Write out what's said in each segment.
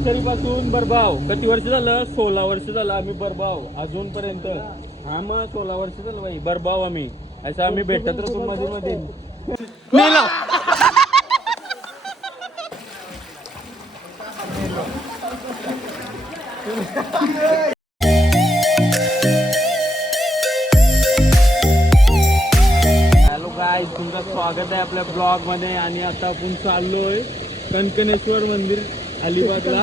Nursery पासून बरबाव किती वर्ष झालं? 16 वर्ष झालं आम्ही बरबाव अजूनपर्यंत. हा मग 16 वर्ष झालं बाई बरबाव आम्ही. असं आम्ही भेटत राहतो मध्ये मध्ये. हॅलो गाईज, तुमचं स्वागत आहे आपल्या ब्लॉग मध्ये. आणि आता आपण चाललोय कणकणेश्वर मंदिर अलिबागला.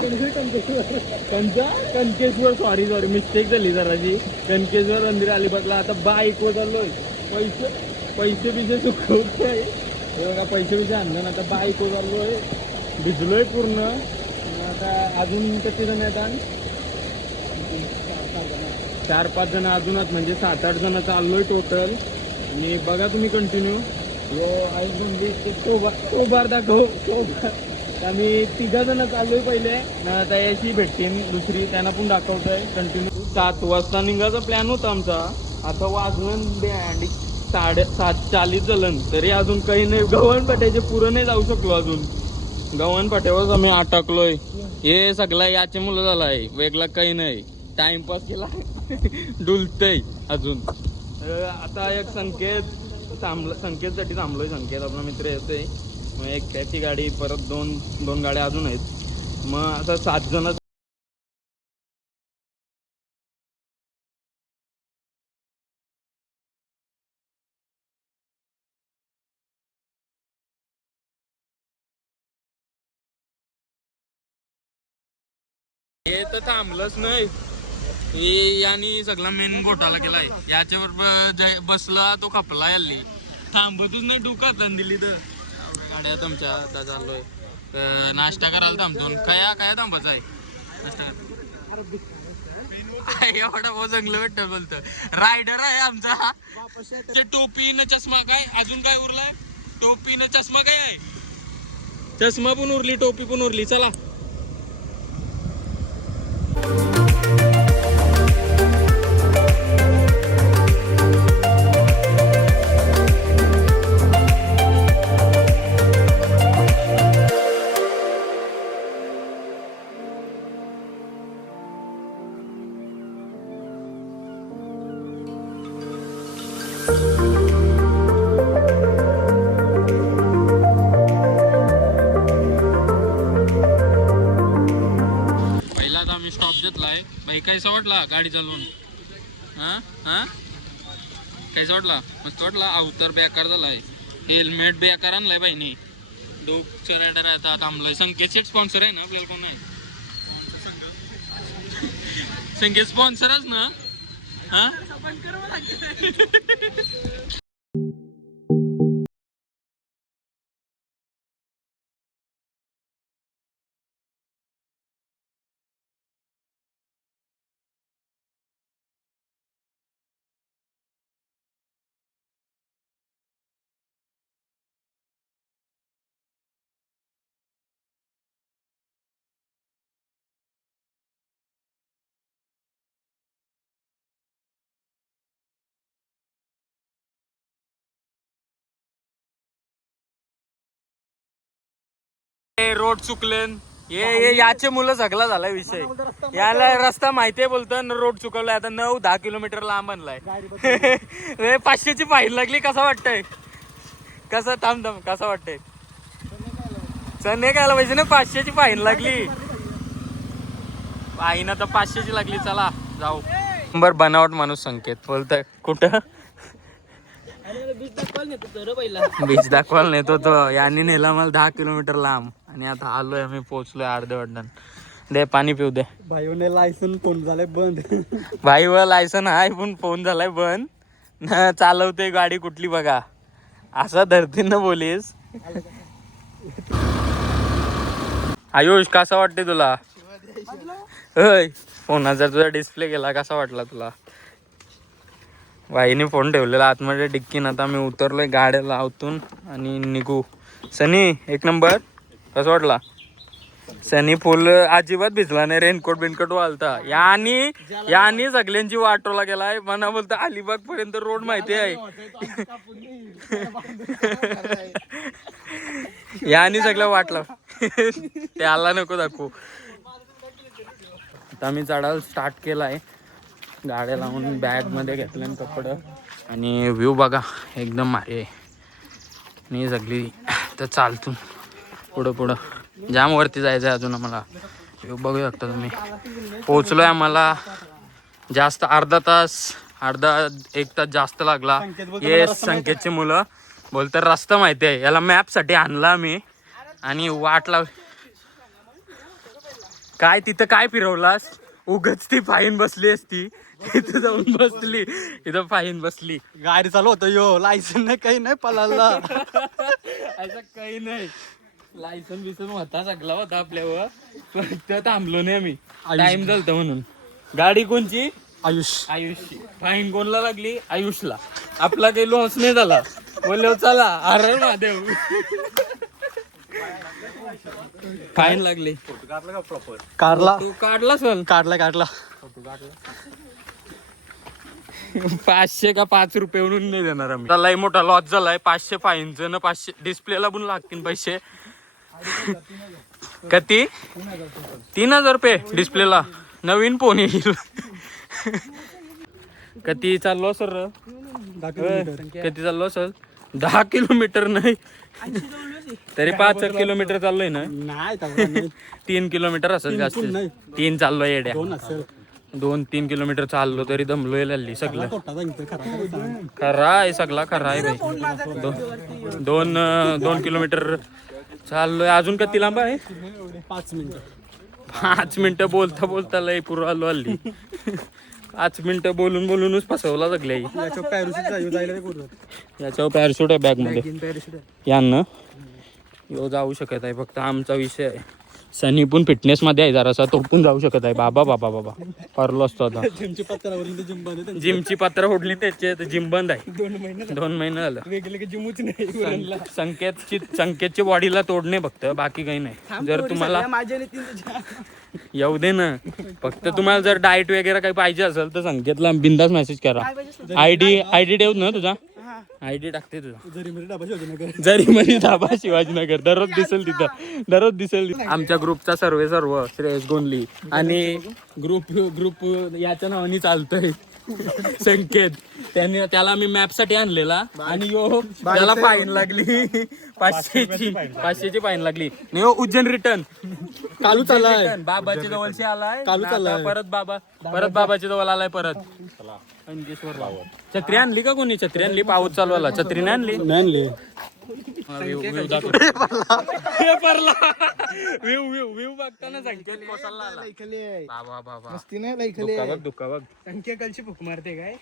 कणकेश्वर सॉरी मिस्टेक झाली जराची. कणकेश्वर मंदिर अलिबागला आता बाईक वर चाललोय. पैसे बिसे चुकवतोय बघा, पैसे आणलं ना. आता बाईक वर चाललोय, भिजलोय पूर्ण. आता अजून किती जण येतात? 4-5 जण अजूनच, म्हणजे 7-8 जण चाललोय टोटल. आणि बघा तुम्ही कंटिन्यू. तो बार दाखव. आम्ही 3 जण चाललोय पहिले. आता याची भेटतील दुसरी, त्यांना पण दाखवतोय कंटिन्यू. 7 वाजता निघायचा प्लॅन होता आमचा. आता वाजून 7:40 झालं तरी अजून काही नाही. गव्हाणपाट्याचे पुरं नाही जाऊ शकलो अजून. गव्हाणपाट्यावरच आम्ही अटकलोय. हे सगळा याचे मुलं झाला आहे, वेगळा काही नाही. टाइमपास केला डुलतय अजून. आता एक संकेतसाठी थांबलोय. संकेत आपला मित्र येतोय. मग एक त्याची गाडी, परत दोन गाड्या अजून आहेत. मग आता 7 जण. हे तर थांबलंच नाही. यांनी सगळा मेन घोटाळा केलाय. याच्यावर बसला तो खपला. याली थांबतच नाही. डुकात दिली तर गाड्या तुमच्या. आता चाललोय नाश्ता करायला थांबतो. काय थांबायचं आहे नाश्ता एवढा बहुत चांगलं भेटत बोलत. रायडर आहे आमचा. टोपी न चष्मा. काय अजून काय उरलाय? टोपी न चष्मा काय आहे? चष्मा पण उरली, टोपी पण उरली. चला. पहिला आता आम्ही स्टॉप घेतलाय. भाई कैसा वाटला गाडी चालवून? हा कैसा वाटला? मस्त वाटला. अवतार बेकार झालाय. हेल्मेट बेकार आणलाय बाईनी. दोघ रायडर आता थांबलाय. संकेत स्पॉन्सर आहे ना आपल्याला? कोण आहे संकेत? स्पॉन्सरच ना. हा रोड चुकलेन. हे याचे मुलं सगळा झालाय विषय. याला रस्ता माहितीये बोलतं, रोड चुकवलाय. आता 9-10 किलोमीटर लांब आणलाय. 500ची फाईन लागली. कसं वाटतंय? कसं थांब कसं वाटतंय? नाही कायला पाहिजे ना. 500ची फाईन लागली. फाईन आता 500ची लागली. चला जाऊ. नंबर बनावट माणूस संकेत बोलतोय. कुठं बीच दाखवायला नेतो तो. यांनी नेला मला 10 किलोमीटर लांब. आणि आता आलोय आम्ही, पोहोचलोय अर्धवटन. दे पाणी पिऊ दे. भाईने लायसन फोन झालाय बंद. भाई व लायसन आहे पण फोन झालाय बंद. चालवते गाडी कुठली बघा. असा धरतीनं बोलीस. आयुष कसा वाटते तुला? फोनाचा तुझा डिस्प्ले गेला. कसा वाटला तुला? भाईने फोन ठेवलेला आतमध्ये डिक्कीन. आता मी उतरलोय गाड्या लावतून आणि निघू. सनी एक नंबर. कसं वाटला? सनी फुल अजिबात भिजला नाही. रेनकोट बिनकोट वालता. यानी सगळ्यांची वाटोला गेलाय. मना बोलतो अलिबाग पर्यंत रोड माहिती आहे. यानी सगळं वाटलं. त्याला नको दाखवू. आता आम्ही चढायला स्टार्ट केला आहे. गाड्या लावून बॅगमध्ये घेतलं कपडं आणि व्ह्यू बघा एकदम भारी आहे. मी सगळी तर चालतो पुढं जाम वरती जायचं आहे अजून आम्हाला. व्ह्यू बघू शकता तुम्ही. पोचलो आहे आम्हाला जास्त अर्धा एक तास जास्त लागला. हे संकेतचे मुलं बोलतात रस्ता माहिती आहे. याला मॅपसाठी आणला मी आणि वाट लाव. काय तिथं काय फिरवलास? उगच ती फाईन बसली असती. तिथं जाऊन बसली, इथं फाईन बसली. गाडी चालू होतं यो लायसन नाही काही नाही पळाला. असं काही नाही. लायसन बिसन होता सगळा होता आपल्यावर. फक्त थांबलो नाही आम्ही. टाइम झालता म्हणून. गाडी कोणची? आयुषची. फाईन कोणला लागली? आयुषला. आपला काही लॉस नाही झाला. बोललो चला अरे महादेव. फाईन लागली. काढला तू काढला सन? काढला 500 का 5 रुपये म्हणून नाही देणार आम्ही. लय मोठा लॉस झालाय. 500 फाईनचं ना 500 डिस्प्लेला पण लागतील पैसे. किती? 3000 रुपये डिस्प्लेला. नवीन फोन येईल. किती चाललो सर? किती चाललो सर? 10 किलोमीटर नाही तरी 5 किलोमीटर चाललोय ना. नाही 3 किलोमीटर असेल जास्त. 3 चाललोय येड्या. 2-3 किलोमीटर चाललो तरी दमलोय लल्ली सगळं. खरा आहे सगळा खरा आहे भाई. 2 किलोमीटर चाललोय. अजून किती लांब आहे? 5 मिनिटं बोलता लय पूर्व आलो हल्ली. 5 मिनिटं बोलूनच फसवला सगळ्या. याच्यावर पॅराशूट आहे बॅग मध्ये. यांना यो जाऊ शकत आहे. फक्त आमचा विषय आहे. सनी पण फिटनेस मध्ये आहे जरासा. तो पण जाऊ शकत आहे. बाबा परलो असतो आता. जिमची पत्र फोडली त्याचे जिम बंद आहे. 2 महिने झालं. संकेतची बॉडीला तोडणे फक्त, बाकी काही नाही. जर तुम्हाला येऊ दे ना. फक्त तुम्हाला जर डाएट वगैरे काही पाहिजे असेल तर संकेतला बिंदास मेसेज करा. आयडी ठेवत ना तुझा. आयडी टाकते तुझा. जरीमरी धाबा शिवाजीनगर. दररोज दिसेल आमच्या ग्रुपचा सर्व श्रेयस गोंदली आणि ग्रुप याच्या नावाने चालतोय. संकेत त्याला मी मॅप साठी आणलेला आणि त्याला फाईन लागली 500ची फाईन लागली. उज्जैन रिटर्न कालू चाललाय. बाबाच्या जवळशी आलाय. कालू चाललाय. परत बाबाच्या जवळ आलाय. परत छत्री आणली का कोणी? छत्री आणली. पाऊस चालू आला. छत्री नाही आणली. व्ह्यू बघताना संकेत कोसळला आला. बाबा दुःखा बघ. संकेतची भूक मारते काय?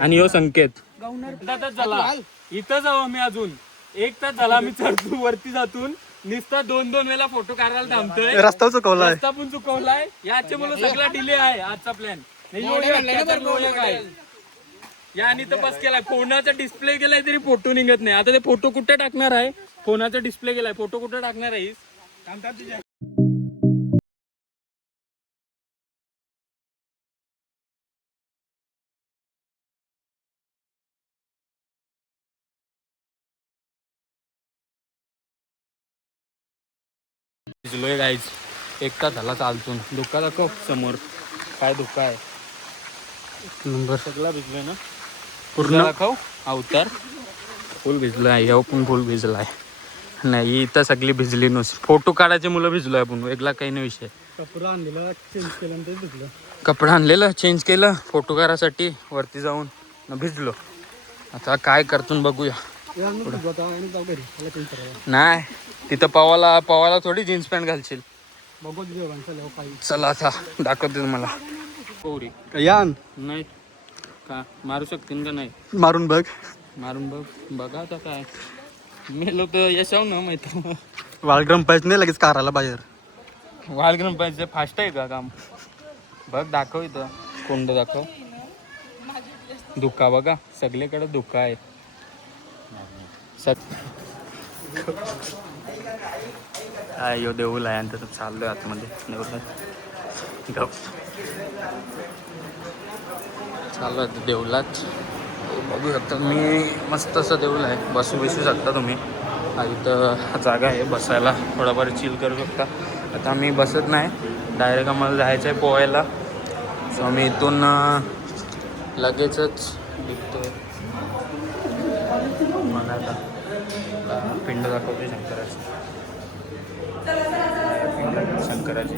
आणि यो संकेत झाला. इथं जाऊ आम्ही अजून 1 तास झाला. आम्ही चढतो वरती जातून नुसता 2 वेळा फोटो काढायला थांबतोय. रस्ता चुकवलाय. रस्ता पण चुकवलाय. याचे मुलं सगळा डिले आहे आजचा प्लॅन. काय याने तर बस केलाय. फोनाचा डिस्प्ले केलाय तरी फोटो निघत नाही. आता ते फोटो कुठे टाकणार आहे? फोनाचा डिस्प्ले केलाय. फोटो कुठे टाकणार आहे? भिजलोय गाईज. 1 तास झाला चालतून. धुका दाखव समोर. काय धुका आहे? नंबर सगळा भिजलोय ना पूर्ण. दाखव अवतार. फुल भिजलोय. येऊ पण फुल भिजलाय. नाही इथं सगळी भिजली नुसती. फोटो काढायचे मुलं भिजलोय आपण. वेगळा काही नाही विषय. कपडा आणलेला चेंज केलं फोटो काढायसाठी. वरती जाऊन भिजलो. आता काय करतून बघूया. नाही तिथं पवाला थोडी जीन्स पॅन्ट घालशील. चला आता दाखवते तुम्हाला. यान नाही का मारू शकतील का? नाही मारून बघ. बघा आता काय मेलो तर यशाव ना माहिती. वाळग्रम पाहिजे नाही लगेच काराला बाहेर. वाळग्रम पाहिजे फास्ट आहे का काम? बघ दाखव. इथं कोंड दाखव. धुका बघा सगळीकडे धुका आहे. यो देऊल आहे आणि त्याचं चाललोय आतमध्ये. चालू आहे देऊलात. बघू शकता मी. मस्त असं देऊल आहे. बसू शकता तुम्ही. इथं जागा आहे बसायला, थोडाफार चिल करू शकता. आता आम्ही बसत नाही, डायरेक्ट आम्हाला जायचं आहे पोहायला. सो आम्ही इथून लगेचच निघतो. मला आता पिंड दाखवते शंकराची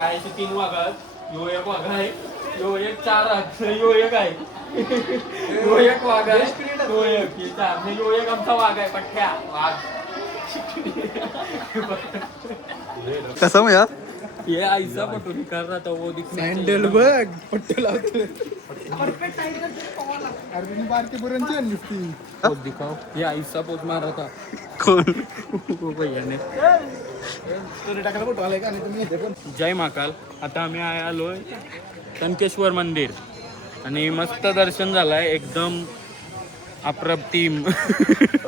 काय 3 वाघात यो एक वाघ आहे, यो एक 4 हात, यो एक आहे, यो एक वाघ आहे, यो एक यो एक आमचा वाघ आहे पठ्ठ्या वाघ. कसं मग यार ये ऐसा फोटो निकाल रहा था वो दिखने सॅन्डल बघ पट्टे लावतो अर्जुनी बारके बुरांची आणली ती पोज दिखाओ. ये ऐसा पोज मार रहा था कोण वो भैया ने. टाकायला फोटो आलाय का नाही तुम्ही इथे पण जय महाकाल. आता आम्ही आलोय कनकेश्वर मंदिर आणि मस्त दर्शन झालंय एकदम अप्रतिम.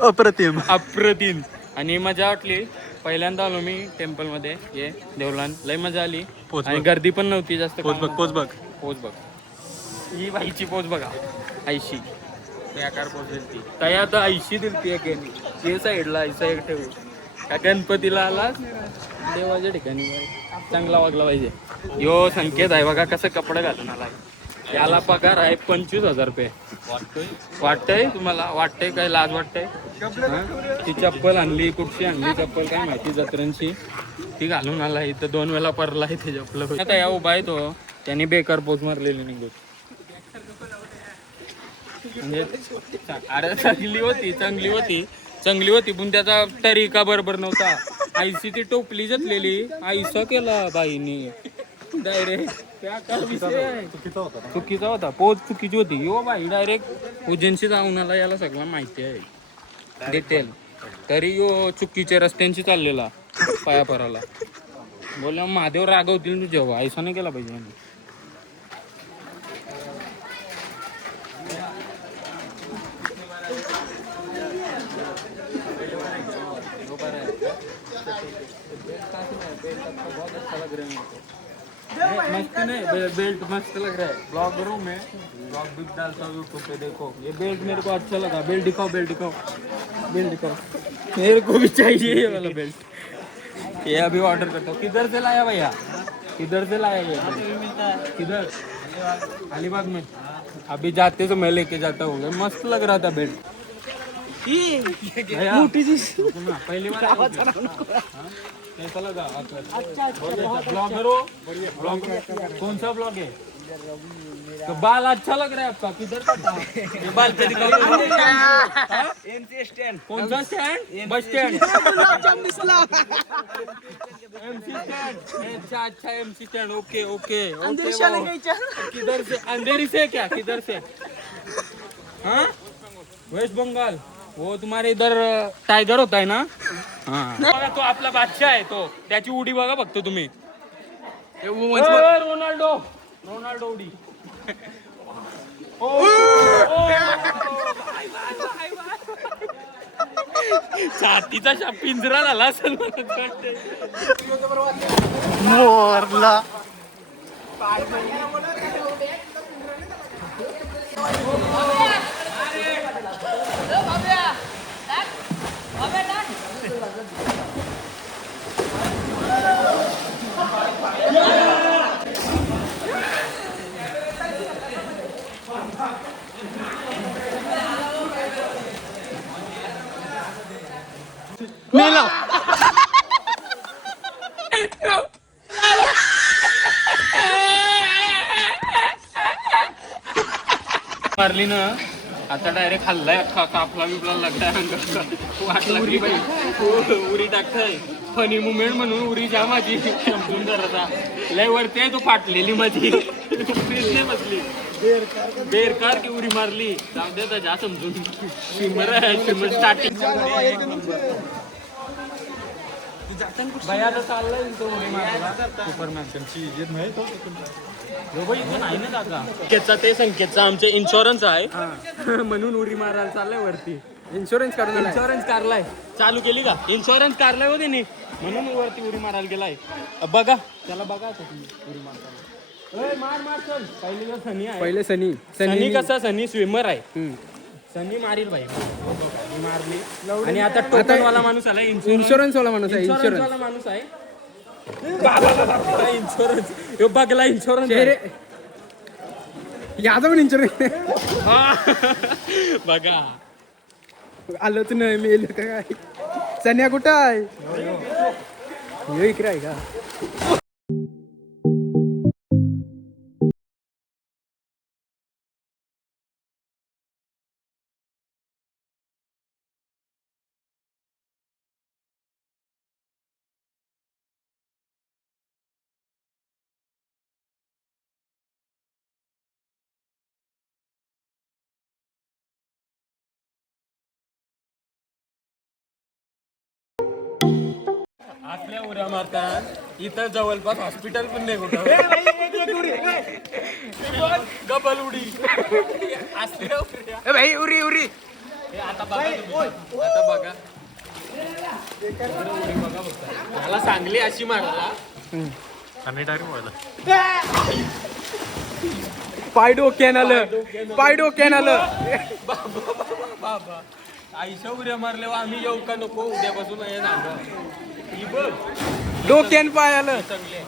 अप्रतिम अप्रतिम आणि मजा वाटली. पहिल्यांदा आलो मी टेम्पलमध्ये ये देवलान, लय मजा आली पोच आणि बघ. गर्दी पण नव्हती जास्त. पोच बघ पोच बघ पोच बघ, ही बाईची पोच बघा, ऐशी बेकार पोच दिलती काय. आता ऐशी दिलती एकेनी ते साईडला ऐसा एक ठेवू का. गणपतीला आला देवाच्या ठिकाणी चांगला वागला पाहिजे. यो संकेत आहे बघा कसं कपडे घालून आलाय. याला पगार आहे 25,000 रुपये. वाटतंय तुम्हाला? वाटतंय काय लाज वाटतंय? ती चप्पल आणली, कुठची आणली चप्पल काय माहिती, जत्रांची ती घालून आला. इथं 2 वेळा परला आहे ते चप्पल. आता या उभा आहे तो, त्याने बेकार पोच मारलेली निघून. म्हणजे अरे चांगली होती पण त्याचा तरीका बरोबर नव्हता. आईशी ती टोपली जतलेली आईसा केला बाईनी डायरेक्ट. चुकीचा होता पोच, चुकीची होती. यो बाई डायरेक्ट एजन्सी जाऊन आला, याला सगळं माहिती आहे डिटेल. तरी यो चुकीच्या रस्त्यांची चाललेला पायापराला. बोल महादेव रागवतील तू जेव्हा, ऐसा नाही केला पाहिजे. मस्त नहीं, बेल्ट मस्त लग रहा है. ब्लॉगरों में ब्लॉग भी डालता हूँ यूट्यूब पे, देखो ये बेल्ट मेरे को अच्छा लगा. बेल्ट दिखाओ, बेल्ट दिखाओ, बेल्ट दिखाओ. मेरे को भी चाहिए ये वाला बेल्ट. ये अभी ऑर्डर करता हूँ. किधर से लाया भैया? किधर से लाया ये? किधर? अलीबाग में. अभी जाते तो मैं लेके जाता हूँ. मस्त लग रहा था बेल्ट. पहली बार कैसा लगा? ब्लॉगर हो? कौन सा ब्लॉग है? तो बाल अच्छा लग रहा है आपका. किधर का था? ये बाल पे दिखाओ. MC stand. कौन सा stand? Bus stand. MC stand. अच्छा MC stand. Okay okay okay. किधर से? अंधेरी से क्या? किधर से? हाँ वेस्ट बंगाल. वो तुम्हारे इधर टायगर होता है ना? हाँ बघा तो आपला बादशाह आहे तो, त्याची उडी बघा फक्त तुम्ही. रोनाल्डो रोनाल्डो उडी. छातीचा पिंजरा झाला असेल मोरला मेला. मारली ना आता डायरेक्ट हल्लाय अख्खा कापला बिपला लागलाय. वाट लागली बाई. उरी टाकताय फनी मुमेंट म्हणून उरी जा माझी समजून जरा लय वरती आहे तो फाटलेली माझी. नाही बसली बेरकार की उरी मारली. जाऊ दे जा समजून. स्विमर आहे स्विमर स्टार्टिंग भैया आता चाललाय तो उडी मारायला सुपरमॅनची इज्जत नाही तो. इथं नाही ना दादा. संकेतचा ते संकेतचा आमचे इन्शुरन्स आहे म्हणून उडी मारायला चाललाय वरती. इन्शुरन्स काढलाय. चालू केली का? इन्शुरन्स काढलाय हो त्यांनी म्हणून वरती उडी मारायला गेलाय. बघा त्याला बघा आता तुम्ही उडी मारताना. मार चल. पहिले सनी आहे. पहिले सनी सनी कसा? सनी स्विमर आहे. सनी मारील भाई मी मारली आणि आता टोकन वाला माणूस आला इन्शुरन्स वाला माणूस आहे इन्शुरन्स वाला माणूस आहे इन्शुरन्स ह्यो बघला इन्शुरन्स याचा पण इन्शुरन्स बघा आलं तर नाही मी काय सन्या कुठं आहे यो इकडे आहे का आपल्या उड्या मारतात इथं जवळपास हॉस्पिटल पण नाही कुठं डबल उडी असल्या उड्या. भाई उरी उरी हे आता बघा तुम्ही. आता बघा उडी बघा फक्त. मला सांगली अशी मारायला आणि डायरेक्ट व्हायला पाय डोक्यान आलं पाय डोक्यान आलं बाबा आईच्या उड्या मारल्यावर आम्ही येऊ का नको उद्यापासून हे सांगा ही बघ डोक्यान पाय आलं चांगली आहे.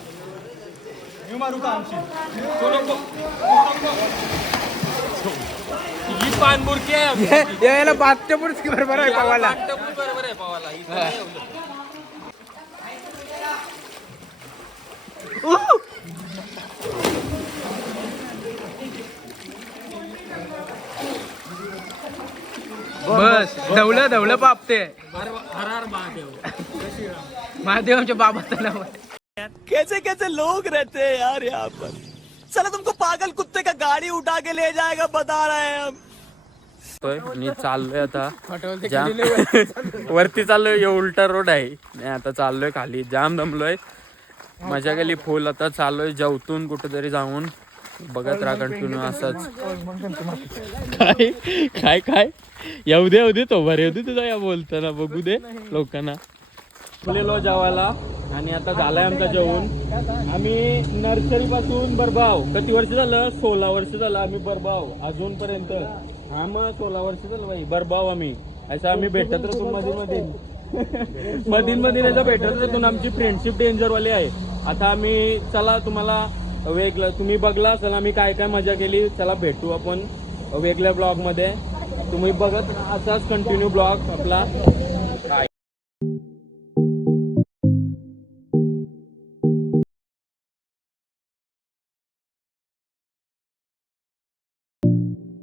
मी मारू का आमची तू नको. ही पानबुरकी आहे यायला बादच्या पुढच बरोबर आहे पावाला बरोबर आहे पावाला इथं नाही एवढं. बस धवलं धवलं पापते हर हर महादेव महादेवांच्या बाबाचं नाव कैसे कैसे लोग रहते हैं यार यहाँ पर चलो तुमको पागल कुत्ते का गाड़ी उठा के ले जाएगा बता रहे हैं हम मी चाललोय आता वरती चाललोय हे उलटा रोड आहे मी आता चाललोय खाली जाम दमलोय मजा गेली फुल आता चाललोय जेवतून कुठेतरी जाऊन बघत राहा कंटिन्यू असंच काय काय काय येऊ दे तो बरे येऊ दे तुझा या बोलताना बघू दे लोकांना बोललेलो जेवायला आणि आता झालाय आमचा जेवण आम्ही नर्सरी पासून बरबाव किती वर्ष झालं 16 वर्ष झालं आम्ही बरबाव अजूनपर्यंत हा मग 16 वर्ष झालं बाई बरबाव आम्ही असं आम्ही भेटत राहतो मधीन याचा भेटत राहतो आमची फ्रेंडशिप डेंजरवाली आहे आता आम्ही चला तुम्हाला वेगळं तुम्ही बघला असेल आम्ही काय काय मजा केली चला भेटू आपण वेगळ्या ब्लॉग मध्ये तुम्ही बघत असाच कंटिन्यू ब्लॉग आपला